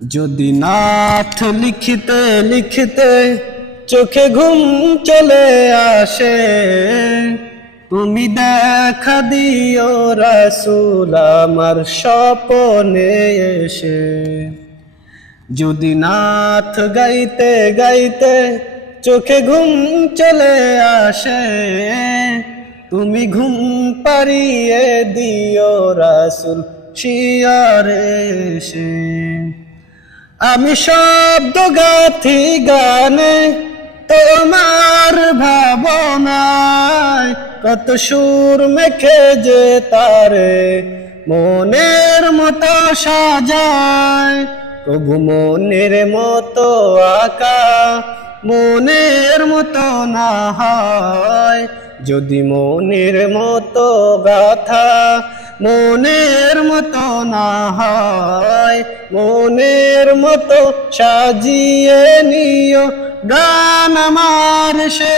যদি নাথ লিখিতে লিখিতে চোখে ঘুম চলে আসে, তুমি দেখা দিও রাসূল আমার স্বপনে এসে। যদি নাথ গাইতে গাইতে চোখে ঘুম চলে আসে, তুমি ঘুম পাড়িয়ে দিও রাসূল শিয়রে এসে। আমি শব্দ গাথি গানে তোমার ভাবনায়, কত সুর মেখে যে তারে মনের মতো সাজায়। কবু মনের মতো আঁকা মনের মতো না হয়, যদি মনের মতো গাথা মনের মতো না হয়। মনের মতো সাজিয়ে নিও গান আমার সে